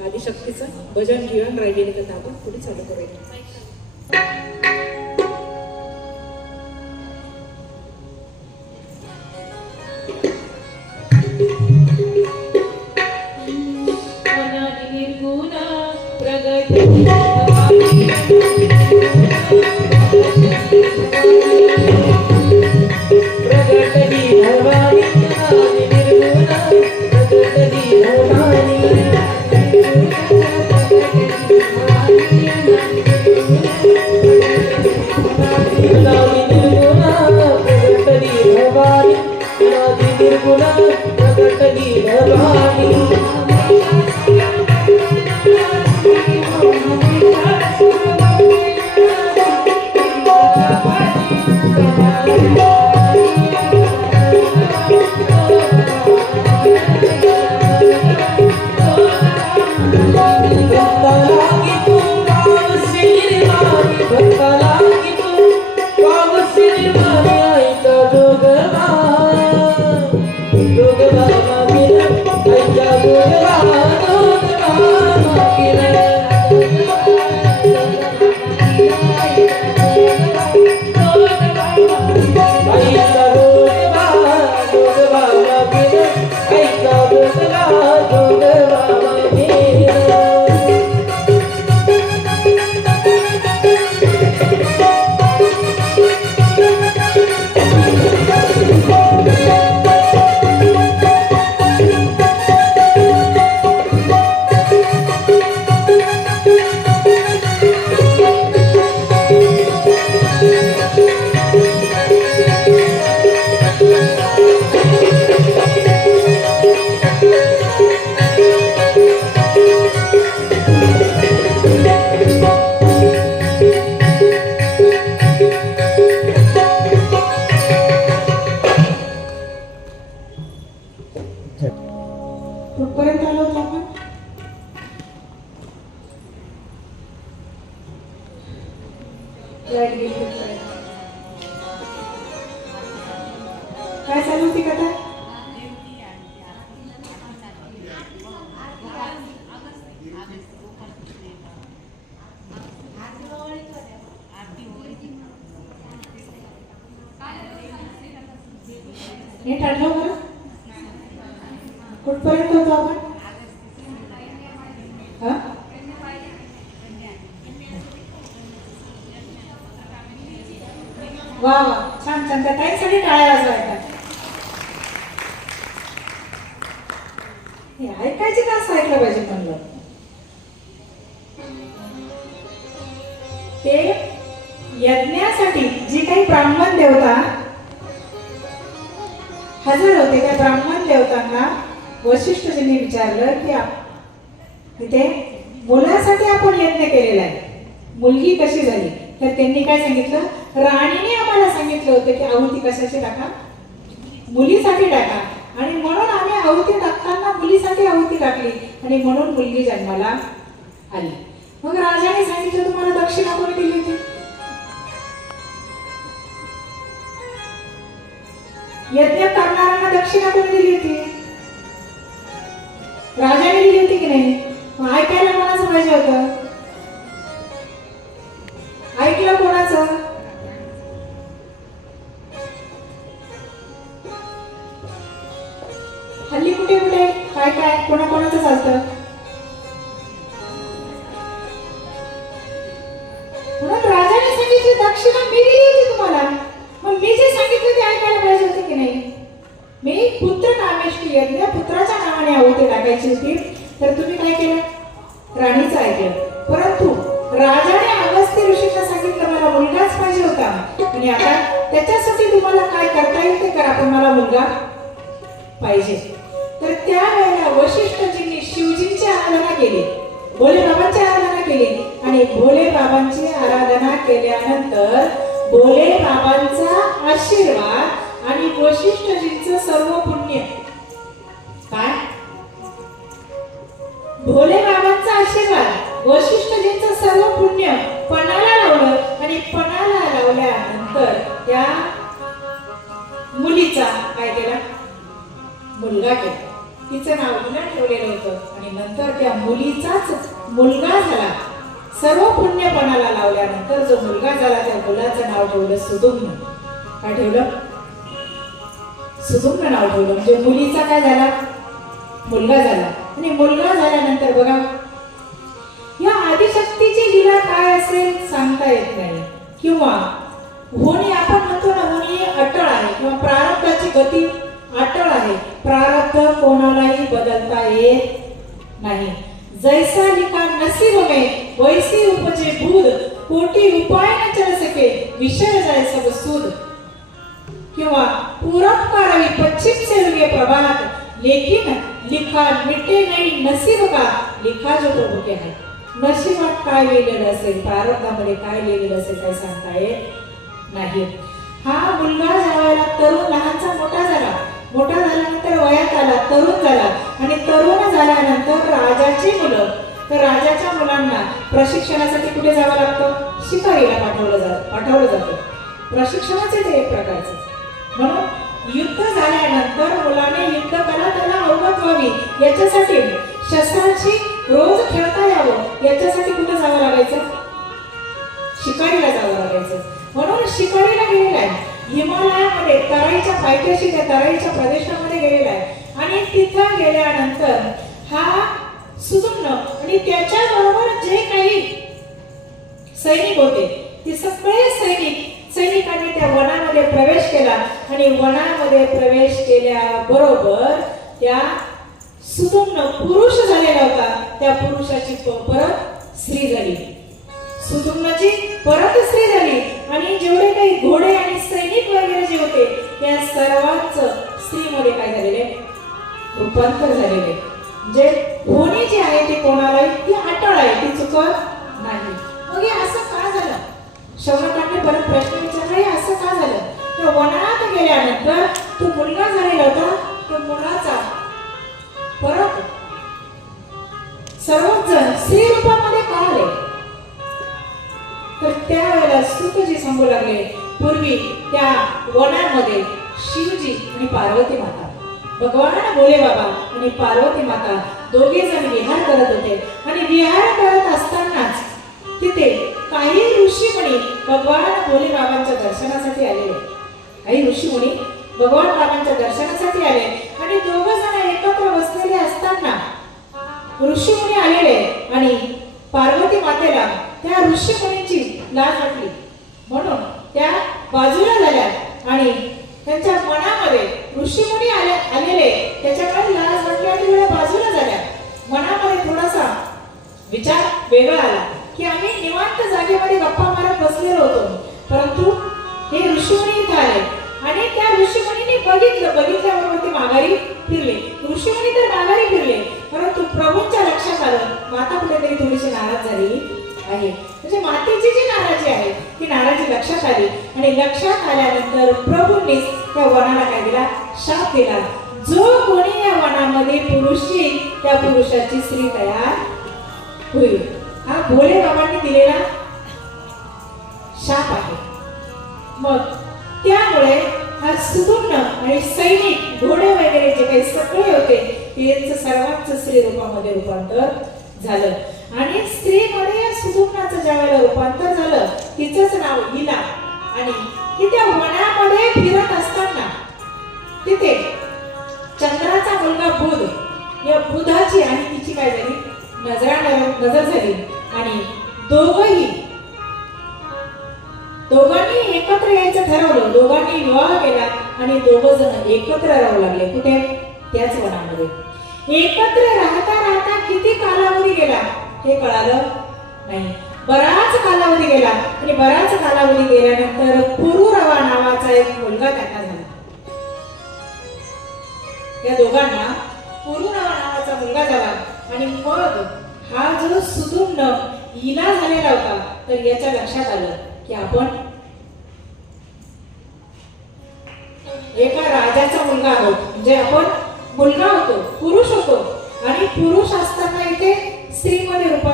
आदिशक्तीचं भजन घेऊया आणि राहिलेली कथा आपण पुढे चालू करूया. कुठपर्यंत आलो होतो आपण? लाईट गेली कुठपर्यंत? काय चालू होती कथा? हे ठरलं बरं? कुठपर्यंत होतो आपण? हा? वा वा, छान छान. त्या ताईंसाठी टाळ्या वाजवायच्या. हे ऐकायची का असं ऐकलं पाहिजे म्हणलं. ते यज्ञासाठी जी काही ब्राह्मण देवता हजर होते, त्या ब्राह्मण देवतांना वशिष्ठजींनी विचारलं की तिथे मुलासाठी आपण यज्ञ केलेला आहे, मुलगी कशी झाली? तर त्यांनी काय सांगितलं, राणीने आम्हाला सांगितलं होतं की आहुती कशाची टाका, मुलीसाठी टाका, आणि म्हणून आम्ही आहुती टाकताना मुलीसाठी आहुती टाकली आणि म्हणून मुलगी जन्माला आली. मग राजाने सांगितलं तुम्हाला दक्षिणा कोणी दिली होती? यज्ञ करणाऱ्यांना दक्षिणा कोणी दिली होती? राजाने दिली होती की नाही? मग ऐकायला कोणाचं पाहिजे होतं? ऐकलं कोणाचं? हल्ली कुठे कुठे काय काय कोणाकोणाचं चालतं? म्हणून राजाने सांगितली दक्षिणा मी दिली होती तुम्हाला, मग मी जे सांगितलं ते ऐकायला पाहिजे होते की नाही? मी पुत्र कामेष्टी यज्ञ पुत्राच्या नावाने आहुती टाकायची होती, तर तुम्ही काय केलं? राणीचं ऐकलं. परंतु राजाने अगस्त्य ऋषींना सांगितलं मला मुलगाच पाहिजे होता, आणि आता त्याच्यासाठी तुम्हाला काय करता येईल ते करा, पण मला मुलगा पाहिजे. तर त्यावेळेला वशिष्ठजींनी शिवजींची आराधना केली, भोले बाबांची आराधना केली, आणि भोले बाबांची आराधना केल्यानंतर भोले बाबांचा आशीर्वाद आणि वशिष्ठजींचं सर्व पुण्य काय भोले आशीर्वाद वशिष्ठजींचं सर्व पुण्य पणाला लावलं आणि पणाला लावल्यानंतर त्या मुलीचा काय केला, मुलगा केला. तिचं नाव हिला ठेवलेलं होतं आणि नंतर त्या मुलीचाच मुलगा झाला. सर्व पुण्य पणाला लावल्यानंतर जो मुलगा झाला त्या मुलाचं नाव ठेवलं सुदुम्न. काय ठेवलं, सुदुम्न नाव ठेवलं. म्हणजे मुलीचा काय झाला, मुलगा झाला. आणि मुलगा झाल्यानंतर बघा या आदिशक्तीची लीला काय असेल सांगता येत नाही. किंवा होणी आपण म्हणतो ना, होणी अटळ आहे किंवा प्रारब्धाची गती अटळ आहे. प्रारब्ध कोणालाही बदलता येत नाही. जैसा लिखा नसीब में वैसी उपजे बूद, कोटी उपाय न चल सके विषय जाए सब सूद. किंवा पूरब का रवि पश्चिम से रुए प्रभात, लेकिन लिखा मिटे नहीं नसीब का, लिखा जो प्रभु के है. नशिबात काय लिहिलेलं असेल, प्रारब्धामध्ये काय लिहिलेलं असेल काय सांगता येत नाही. हा मुलगा ज्यावेळेला तरुण लहानचा मोठा झाला, मोठा झाल्यानंतर वयात आला, तरुण झाला आणि तरुण झाल्यानंतर राजाची मुलं, तर राजाच्या मुलांना प्रशिक्षणासाठी कुठे जावं लागतं, शिकारीला पाठवलं जातं. प्रशिक्षणाचे ते एक प्रकारचं. म्हणून युद्ध झाल्यानंतर मुलाने युद्ध कला त्याला अवगत व्हावी याच्यासाठी शस्त्रांची रोज खेळता यावं याच्यासाठी कुठे जावं लागायचं, शिकारीला जावं लागायचं. म्हणून शिकारीला गेलेला आहे. हिमालयामध्ये तराईच्या पायथ्याशी त्या तराईच्या प्रदेशामध्ये गेलेला आहे आणि तिथं गेल्यानंतर हा सुदुम्न आणि त्याच्या बरोबर जे काही सैनिक होते ते सगळे सैनिकांनी त्या वनामध्ये प्रवेश केला आणि वनामध्ये प्रवेश केल्याबरोबर त्या सुदुम्न पुरुष झालेला होता. त्या पुरुषाची परत स्त्री झाली. सुदुम्नाची परत स्त्री झाली आणि जेवढे काही घोडे आणि सैनिक वगैरे जे होते त्या सर्वांच स्त्रीमध्ये काय झालेले, रूपांतर झालेले. जे होणी जी आहे ती कोणालाही ती अटळ आहे, ती चुकत नाही. मग हे असं का झालं, शौनकांनी परत प्रश्न विचारला, हे असं का झालं. तर वनात गेल्यानंतर तो मुलगा झालेला होता, तो मुलाचा परत सर्वच जण स्त्री रूपामध्ये का आले. तर त्यावेळेला सुतजी सांगू लागले, पूर्वी त्या वनामध्ये शिवजी आणि पार्वती माता, भगवान भोले बाबा आणि पार्वती माता दोघे जण विहार करत होते. आणि विहार करत असतानाच तिथे काही ऋषीमुनी भगवान भोले बाबांच्या दर्शनासाठी आलेले. काही ऋषीमुनी भगवान बाबांच्या दर्शनासाठी आले आणि दोघं जण एकत्र बसलेले असताना ऋषीमुनी आलेले आणि पार्वती मातेला त्या ऋषीमुनींची लाज वाटली म्हणून त्या बाजूला झाल्या आणि त्यांच्या मनामध्ये ऋषीमुनी आलेले त्याच्याकडे लाज वाटली आणि थोड्या बाजूला झाल्या. मनामध्ये थोडासा विचार वेगळा आला की आम्ही निवांत जागेमध्ये गप्पा मारत बसलेलो होतो, परंतु हे ऋषीमुनी इथे आले आणि त्या ऋषीमुनींनी बघितल्याबरोबर ते माघारी फिरले. ऋषीमुनी तर माघारी फिरले, परंतु प्रभूंच्या लक्षात आलं माता कुठेतरी थोडीशी नाराज झाली आहे. म्हणजे मातेची जी नाराजी आहे ती नाराजी लक्षात आली आणि लक्षात आल्यानंतर प्रभूंनी त्या वनाला काय दिला, शाप दिला. जो कोणी या वनामध्ये पुरुष येईल त्या पुरुषाची स्त्री तयार होईल. हा भोले बाबांनी दिलेला शाप आहे. मग त्यामुळे हा सुदुम्न आणि सैनिक घोडे वगैरे जे काही सगळे होते त्यांचं सर्वांचं स्त्री रूपामध्ये रूपांतर झालं. आणि स्त्रीमध्ये या सुदुम्नाचं ज्या वेळेला रूपांतर झालं तिचंच नाव हिला. आणि ती त्या वनामध्ये फिरत असताना तिथे चंद्राचा मुलगा बुध, या बुधाची आणि तिची काय झाली, नजर झाली आणि दोघांनी एकत्र यायचं ठरवलं. दोघांनी विवाह केला आणि दोघं जण एकत्र राहू लागले. कुठे, त्याच वनामध्ये. एकत्र राहता राहता किती कालावधी गेला हे कळालं नाही. बराच कालावधी गेला आणि बराच कालावधी गेल्यानंतर पुरुरवा नावाचा एक मुलगा त्यांना झाला. या दोघांना पुरुरवा नावाचा मुलगा झाला आणि मग हा जो सुदुम्न हिला झालेला होता तर याच्या लक्षात आलं की आपण एका राजाचा मुलगा आहोत. म्हणजे आपण मुलगा होतो, पुरुष होतो आणि पुरुष असताना इथे स्त्रीमध्ये रूपांतर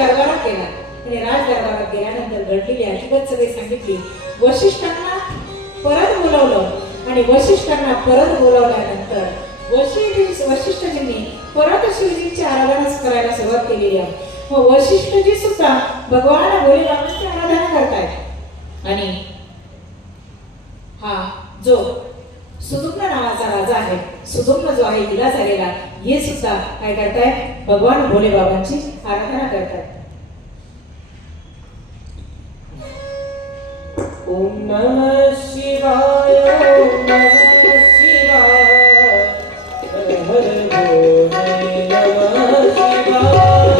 दरबारात गेला आणि राज दरबारात गेल्यानंतर घडलेली अजिबात सगळी सांगितली. वशिष्ठांना परत बोलवलं आणि वशिष्ठांना परत बोलवल्यानंतर वशिष्ठजींनी परत शिवजींची आराधना करायला सुरुवात केलेली आहे. मग वशिष्ठजी सुद्धा भगवान भोलेबाबांची आराधना करतायत. आणि हा जो सुदुम्न नावाचा राजा आहे, सुदुम्न जो आहे हिला झालेला, हे सुद्धा काय करतायत, भगवान भोलेबाबांची आराधना करतायत. ओम नमः शिवाय ओम नमः शिवाय हर हर भोले नमः शिवाय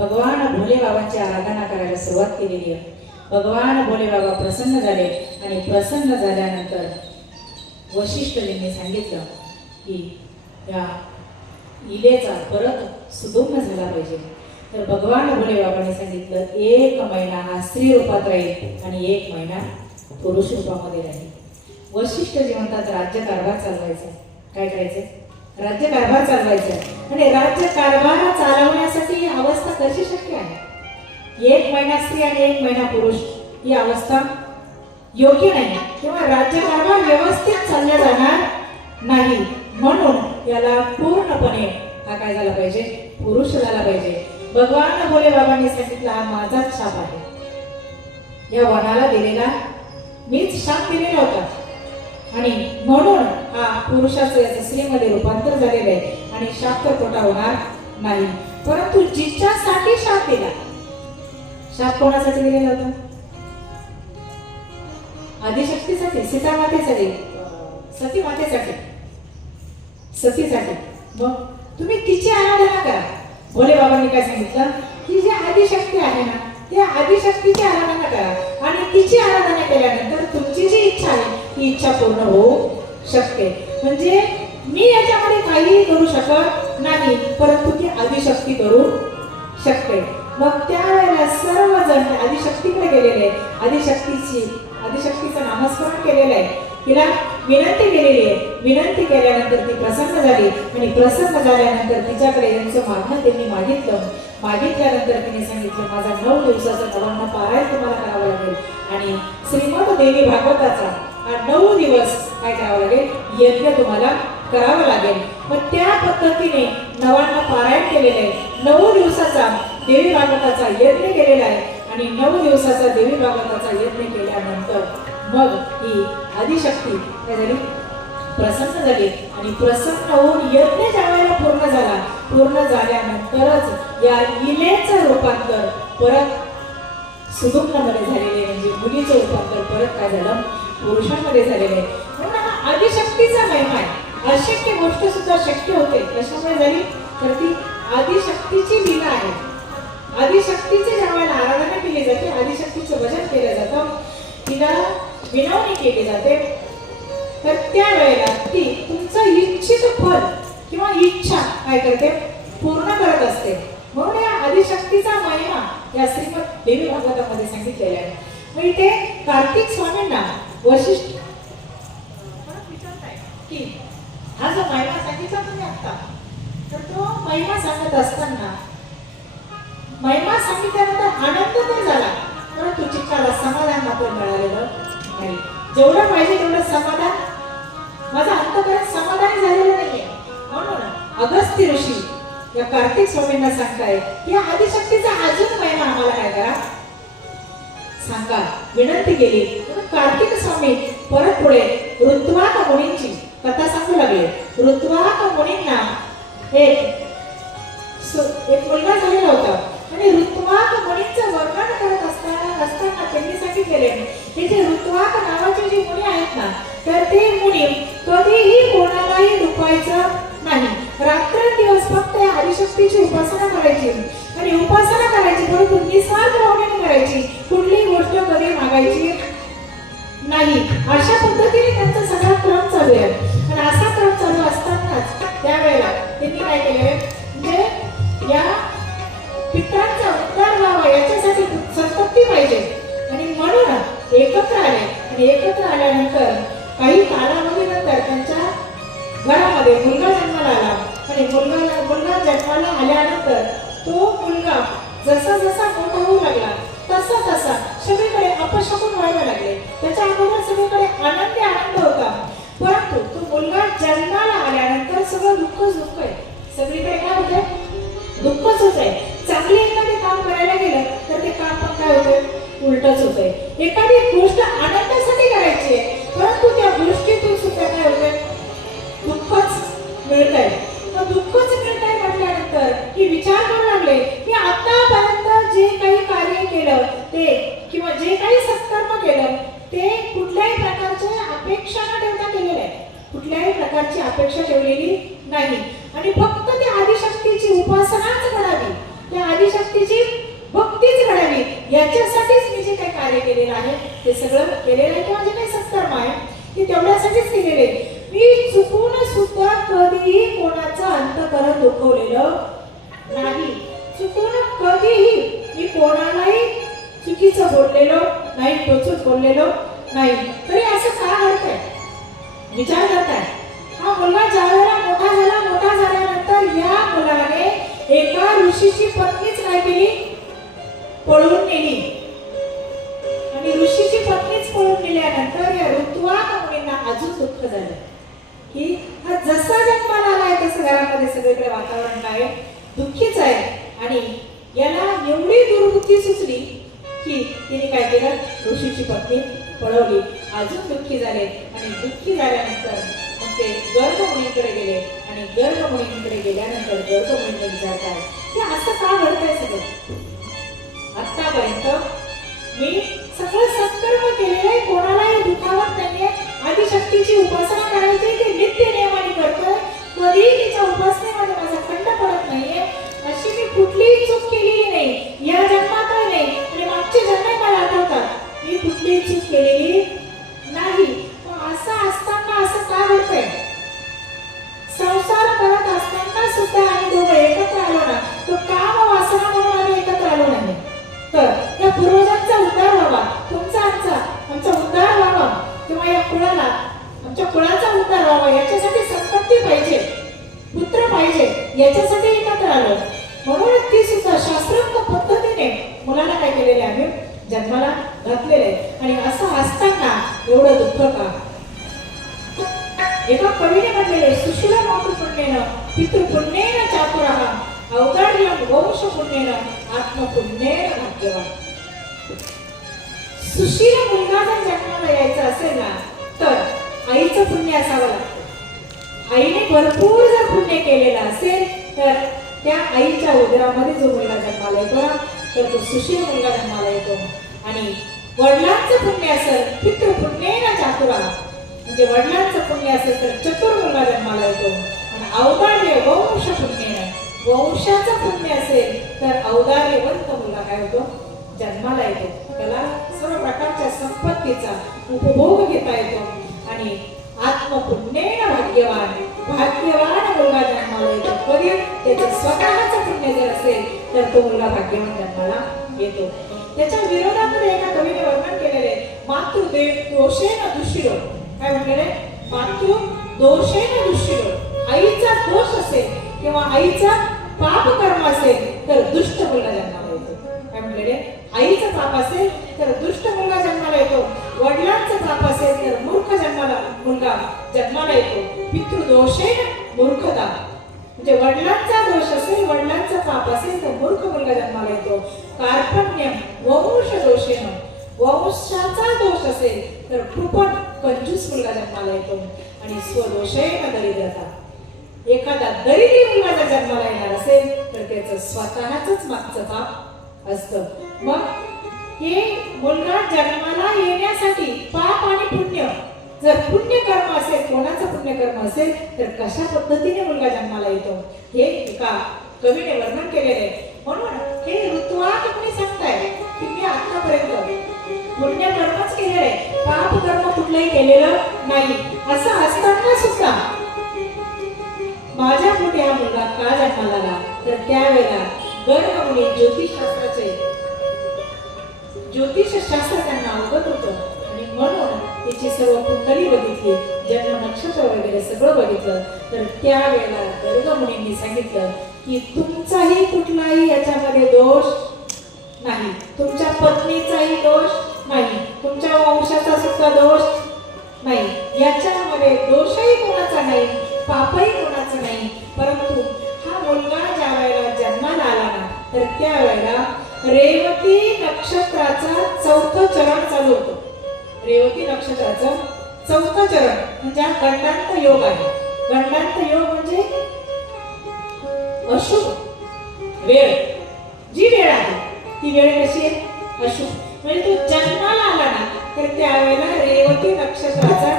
भगवान भोलेबाबांची आराधना करायला सुरुवात केलेली आहे. भगवान भोलेबाबा प्रसन्न झाले आणि प्रसन्न झाल्यानंतर वशिष्ठजींनी सांगितलं की या इलेचा परत सुदुम्न झाला पाहिजे. तर भगवान भोलेबाबांनी सांगितलं 1 महिना हा स्त्री रूपात राहील आणि 1 महिना पुरुष रूपामध्ये राहील. वशिष्ठजी म्हणतात राज्यकारभार चालवायचा. काय करायचं? राज्यकारभार चालवायचा. आणि राज्यकारभार चालवण्यासाठी ही अवस्था कशी शक्य आहे? 1 महिना स्त्री आणि 1 महिना पुरुष ही अवस्था योग्य नाही किंवा राज्यकारभार व्यवस्थित चालला जाणार नाही. म्हणून याला पूर्णपणे हा काय झाला पाहिजे? पुरुष झाला पाहिजे. भगवान भोलेबाबांनी सांगितलं हा माझाच शाप आहे. या वनाला दिलेला मीच शाप दिलेला होता आणि म्हणून हा पुरुषाचं याचं स्त्रीमध्ये रूपांतर झालेलं आहे आणि शाप तर खोटा होणार नाही. परंतु जिच्यासाठी शाप दिला, शाप कोणासाठी दिलेला होता? आदिशक्तीसाठी, सीता मातेसाठी, सती मातेसाठी, सतीसाठी. मग तुम्ही तिची आराधना करा. भोले बाबांनी काय सांगितलं की जी आदिशक्ती आहे ना त्या आदिशक्तीची आराधना करा आणि तिची आराधना केल्यानंतर तुमची जी इच्छा आहे ती इच्छा पूर्ण होऊ शकते. म्हणजे मी याच्यामध्ये काहीही करू शकत नाही परंतु ती आदिशक्ती करू शकते. मग त्यावेळेला सर्वजण आदिशक्तीकडे गेलेले, आदिशक्तीचं नामस्मरण केलेलं आहे, तिला विनंती केलेली आहे. विनंती केल्यानंतर ती प्रसन्न झाली आणि प्रसन्न झाल्यानंतर तिच्याकडे यांचं मागणं त्यांनी मागितलं. मागितल्यानंतर तिने सांगितलं माझा 9 दिवसाचा नवांना पारायण तुम्हाला करावं लागेल आणि श्रीमद देवी भागवताचा हा 9 दिवस काय करावं लागेल? यज्ञ तुम्हाला करावं लागेल. मग त्या पद्धतीने नवांना पारायण केलेलं आहे. 9 दिवसाचा देवी भागवताचा यज्ञ केलेला आहे आणि 9 दिवसाचा देवी भागवताचा यज्ञ केल्यानंतर मग ही आदिशक्ती काय झाली? प्रसन्न झाली आणि प्रसन्न होऊन यज्ञ ज्या वेळेला पूर्ण झाल्यानंतरच या इलेचं रूपांतर परत सुगुम्नामध्ये झालेले म्हणजे मुलीचं रूपांतर परत काय झालं पुरुषांमध्ये झालेले आहे. म्हणून हा आदिशक्तीचा महिमा आहे. अशक्य गोष्ट सुद्धा शक्य होते. कशामुळे झाली तर ती आदिशक्तीची लीला आहे. आदिशक्तीची ज्या वेळेला आराधना केली जाते, आदिशक्तीचं भजन केलं जातं, तिला विनवणी केली जाते, तर त्यावेळेला ती तुमचं इच्छित फल किंवा इच्छा काय करते पूर्ण करत असते. म्हणून या आदिशक्तीचा महिमा या श्रीमद देवी भागवतामध्ये सांगितलेला आहे. मग इथे कार्तिक स्वामींना वशिष्ठ की हा जो महिमा सांगितला तुम्ही आता, तर तो महिमा सांगत असताना महिमा सांगितल्यानंतर आनंद तर झाला, परंतु चित्ताला समाधान मात्र मिळालेलं नाही. जेवढं पाहिजे तेवढं समाधान माझा अंतकरण समाधानी झालेलं नाहीये. म्हणून अगस्त्य ऋषी या कार्तिक स्वामींना सांगताय की आदिशक्तीचा अजून महिमा आम्हाला काय करा सांगा, विनंती केली. म्हणून कार्तिक स्वामी परत पुढे ऋत्वाक मुनींची कथा सांगू लागले. ऋत्वाक मुनींना एक मुलगा झालेला होता आणि ऋत्वाक मुनींचं वर्णन करत असताना त्यांनी सांगितलेले की जे ऋत्वाक नावाचे जे मुनी आहेत ना, तर ते मुनी कधीही कोणालाही दुखायचं नाही. रात्रंदिवस फक्त या आदिशक्तीची उपासना करायची आणि उपासना करायची, परंतु निस्वार्थ भावनेने करायची. कुठलीही गोष्ट कधी मागायची नाही. अशा पद्धतीने त्यांचा सगळा क्रम चालू आहे. आणि असा क्रम चालू असतानाच त्यावेळेला त्यांनी काय केले म्हणजे या पित्रांचा उद्धार व्हावा याच्यासाठी संपत्ती पाहिजे आणि म्हणून एकत्र आले. आणि एकत्र आल्यानंतर काही कालावधीनंतर त्यांच्या घरामध्ये मुलगा जन्माला आला. आणि मुलगा जन्माला आल्यानंतर तो मुलगा जसा जसा मोठा होऊ लागला तसा तसा सगळीकडे अपशकुन व्हायला लागले. त्याच्या अगोदर सगळीकडे आनंद होता, परंतु तो मुलगा जन्माला आल्यानंतर सगळं दुःख आहे. सगळीकडे काय होते दुःखच होत आहे. चांगले एखादे काम करायला गेलं तर ते काम पण काय होते उलटच होत आहे. एखादी गोष्ट आनंदासाठी करायची आहे, परंतु त्या गोष्टीतून सुद्धा काय होते दुःखच मिळत आहे. मग दुःखच मिळत आहे म्हटल्यानंतर की विचार करू लागले की आतापर्यंत जे काही कार्य केलं ते किंवा जे काही सत्कर्म केलं ते कुठल्याही प्रकारची अपेक्षा न ठेवता केलेलं आहे. कुठल्याही प्रकारची अपेक्षा ठेवलेली नाही आणि फक्त त्या आदिशक्तीची उपासनाच घडावी, त्या आदिशक्तीची भक्तीच घडावी याच्यासाठीच मी जे काही कार्य केलेलं आहे ते सगळं केलेलं आहे किंवा जे काही सत्कर्म आहे ते तेवढ्यासाठीच केलेले. मी चुकून सुद्धा कधीही कोणाचं अंतकरण दुखवलेलं नाही. चुकून कधीही मी कोणालाही चुकीचं बोललेलो नाही, टोचून बोललेलो नाही. तरी असं का घडतंय विचार करताय. हा मुलगा ज्यावेळेला मोठा झाल्यानंतर या मुलाने एका ऋषीची पत्नीच काय केली पळवून नेली. आणि ऋषीची पत्नीच पळून नेल्यानंतर या ऋत्वाक मुलींना अजून दुःख झालं की हा जसा जन्माला आलाय तसं घरामध्ये सगळीकडे वातावरण काय दुःखीच आहे. आणि याला एवढी दुर्बुद्धी सुचली की तिने काय केलं ऋषीची पत्नी पळवली. अजून दुःखी झाले आणि दुःखी झाल्यानंतर मग ते गर्गमुनींकडे गेले. आणि गर्गमुनींकडे गेल्यानंतर गर्गमुनींनी विचारताय की असं का घडतंय सगळं. आतापर्यंत मी सगळं सत्कर्म केलेलं आहे, कोणालाही दुखावत नाहीये, आदिशक्तीची उपासना करायची ते नित्य नियमाने करतोय, कधीही तिच्या उपासनेमध्ये माझा खंड पडत नाहीये, अशी मी कुठलीही चूक केलेली नाही या जन्मातही नाही आणि मागचे जन्म मला आठवतात मी कुठलीही चूक केलेली नाही. असं असताना असं का होतंय. संसार करत असताना सुद्धा आम्ही दोघं एकत्र आलो ना, तो काम वासना म्हणून आम्ही एकत्र आलो नाही. तर या पूर्वजांचा उद्धार व्हावा, तुमचा आमचा उद्धार व्हावा किंवा या कुळाला आमच्या कुळाचा उद्धार व्हावा याच्यासाठी संपत्ती पाहिजे, पुत्र पाहिजे, याच्यासाठी एकत्र आलो. म्हणून ती सुद्धा शास्त्रोक्त पद्धतीने मुलाला काय केलेले आम्ही जन्माला घातलेले. आणि असं असताना एवढं दुःख का. एका कवीने म्हटलेले सुशील मातृपुण्येन पितृपुण्येन चातुरः अवदार्यं वंश पुण्येन आत्मपुण्येन भाग्यवान. सुशील मुलगा जर जन्माला यायचा असेल ना तर आईचं पुण्य असावं लागतं. आईने भरपूर जर पुण्य केलेलं असेल तर त्या आईच्या उदरामध्ये जो मुलगा जन्माला येतो ना, तर तो सुशील मुलगा जन्माला येतो. आणि वडिलांचं पुण्य असेल, पितृपुण्येन चातुरा, म्हणजे वडिलांचं पुण्य असेल तर चतुर मुलगा जन्माला येतो. आणि औदार्य वंश पुण्येन, वंशाचं पुण्य असेल तर औदार्यवंत मुलगा काय होतो, जन्माला येतो. त्याला सर्व प्रकारच्या संपत्तीचा उपभोग घेता येतो. आणि आत्मपुण्येन भाग्यवान, भाग्यवान मुलगा जन्माला येतो. कधी त्याचं स्वतःचं पुण्य जर असेल तर तो मुलगा भाग्यवान जन्माला येतो. त्याच्या विरोधामध्ये एका कवीने वर्णन केलेले मातृदेव दोषेन दुष्शिरो. काय म्हटलेले? मातृ दोषेन दुष्शिरो. आईचा दोष असेल किंवा आईचा पाप कर्म असेल तर दुष्ट मुलगा जन्माला येतो. काय म्हटलेले? आईचं पाप असेल तर दुष्ट मुलगा जन्माला येतो. वडिलांचं पाप असेल तर मूर्ख मुलगा जन्माला येतो. पितृदोषेन मूर्खता, म्हणजे वडिलांचा दोष असेल, वडिलांचा पाप असेल तर मूर्ख मुलगा जन्माला येतो. कार्पण्यम वंश दोषेन, वंशाचा दोष असेल तर कृपण कंजूस मुलगा जन्माला येतो. आणि स्वदोषेन दरिद्रता, एखादा दरिद्री मुलगा जर जन्माला येणार असेल तर त्याचं स्वतःच मागचं पाप असतं. मग हे मुलगा जन्माला येण्यासाठी पाप आणि पुण्य, जर पुण्य कर्म असेल, कोणाचं पुण्य कर्म असेल तर कशा पद्धतीने मुलगा जन्माला येतो हे एका कवीने वर्णन केलेले आहे. म्हणून हे ऋतुवाद कोणी सांगताय की मी आतापर्यंत पुण्य कर्मच केलेलं आहे, पाप कर्म कुठलंही केलेलं नाही. असं असताना सुद्धा माझ्या पोटी हा मुलगा का जन्माला आला, तर त्यावेळेला गर्गमुनी ज्योतिषशास्त्र त्यांना अवगत होतं. आणि म्हणून तिची सर्व कुंडली बघितली, जन्म नक्षत्र वगैरे सगळं बघितलं. तर त्यावेळेला गर्गमुनींनी सांगितलं की तुमचाही कुठलाही याच्यामध्ये दोष नाही, तुमच्या पत्नीचाही दोष नाही, तुमच्या वंशाचा सुद्धा दोष नाही, याच्यामध्ये दोषही कोणाचा नाही, पापही कोणाचं नाही. परंतु हा मुलगा ज्या वेळेला जन्माला आला ना, तर त्यावेळेला रेवती नक्षत्राचा 4थं चरण चालू होतं. रेवती नक्षत्राचं 4थं चरण म्हणजे गंडांत योग आहे. गंडांत योग म्हणजे अशुभ वेळ, जी वेळ आहे ती वेळ कशी आहे? अशुभ. म्हणजे तो जन्माला आला ना तर त्यावेळेला रेवती नक्षत्राचा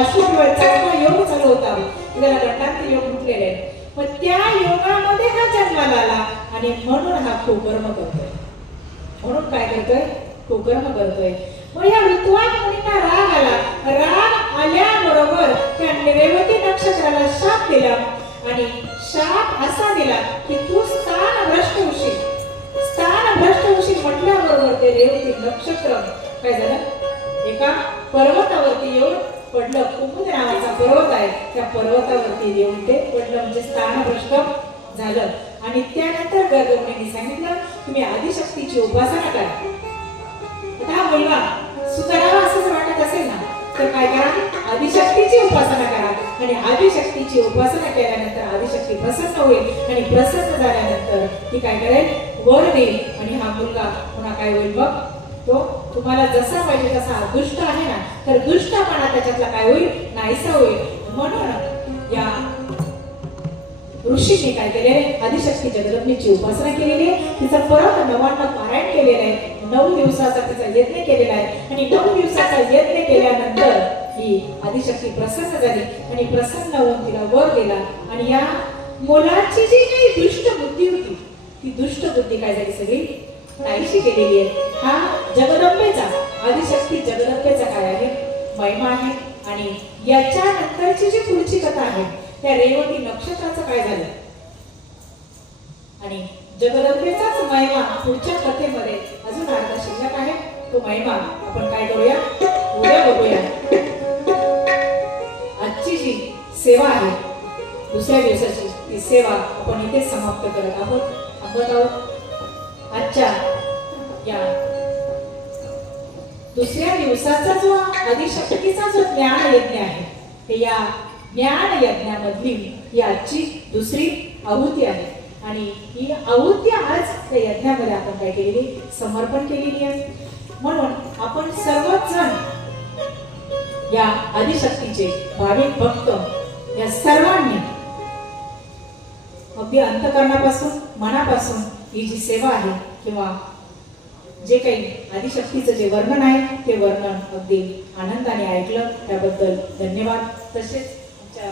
अशुभ वेळ 4था योग चालू होता, त्याला गंडांत योग म्हटलेले आहे. पण त्या योगामध्ये हा जन्माला आला आणि म्हणून हा कुकर्म करतोय. म्हणून काय करतोय? कुकर्म करतोय. मग या ऋतुवाद मुनींना राग आला. राग आल्याबरोबर त्या रेवती नक्षत्राला शाप दिला. आणि शाप असा दिला की तू स्थान भ्रष्ट होशील. स्थान भ्रष्ट होशील म्हटल्याबरोबर ते रेवती नक्षत्र काय झालं, एका पर्वतावरती येऊन पडलं. कुमुद नावाचा पर्वत आहे, त्या पर्वतावरती येऊन ते पडलं, म्हणजे स्थानभ्रष्ट झालं. आणि त्यानंतर गर्गमुनींनी सांगितलं तुम्ही आदिशक्तीची उपासना करा. आता हा मुलगा सुधारावा असंच वाटत असेल ना तर काय करा, आदिशक्तीची उपासना करा. आणि आदिशक्तीची उपासना केल्यानंतर आदिशक्ती प्रसन्न होईल. आणि प्रसन्न झाल्यानंतर ती काय करेल, वर देईल. आणि हा मुलगा पुन्हा काय होईल, बघ तो तुम्हाला जसा पाहिजे तसा दुष्ट आहे ना, तर दुष्टपणा त्याच्यातला काय होईल, नाहीसा होईल. म्हणून या ऋषीने काय केलेले, आदिशक्ती जगदंबेची उपासना केलेली आहे. तिचा परत 9 पारायण केलेलं आहे. 9 दिवसाचा तिचा यज्ञ केलेला आहे. आणि 9 दिवसाचा यज्ञ केल्यानंतर ही आदिशक्ती प्रसन्न झाली आणि प्रसन्न होऊन तिला वर दिला. आणि या मुलाची जी काही दुष्ट बुद्धी होती ती दुष्ट बुद्धी काय झाली, सगळी नाहीशी केलेली आहे. हा जगदंबेचा, आदिशक्ती जगदंबेचा काय आहे, महिमा आहे. आणि याच्यानंतरची जी पुढची कथा आहे त्या रेवती नक्षत्राचं काय झालं आणि जगदंबेचाच महिमा पुढच्या कथेमध्ये अजून अर्धा शिल्लक आहे. तो महिमा आपण काय करूया, उद्या बघूया. आजची जी सेवा आहे दुसऱ्या दिवसाची, ती सेवा आपण इथे समाप्त करत आहोत. आजच्या या दुसऱ्या दिवसाचा जो आदिशक्तीचा जो ज्ञान यज्ञ आहे, ते या ज्ञान यज्ञामधली ही आजची दुसरी आहुती आहे. आणि ही आहुती आज त्या यज्ञामध्ये आपण काय केलेली, समर्पण केलेली आहे. म्हणून आपण सर्वच जण या आदिशक्तीचे भाविक भक्त या सर्वांनी अगदी अंतकरणापासून मनापासून ही जी सेवा आहे किंवा जे काही आदिशक्तीचं जे वर्णन आहे ते वर्णन अगदी आनंदाने ऐकलं त्याबद्दल धन्यवाद. तसेच आमच्या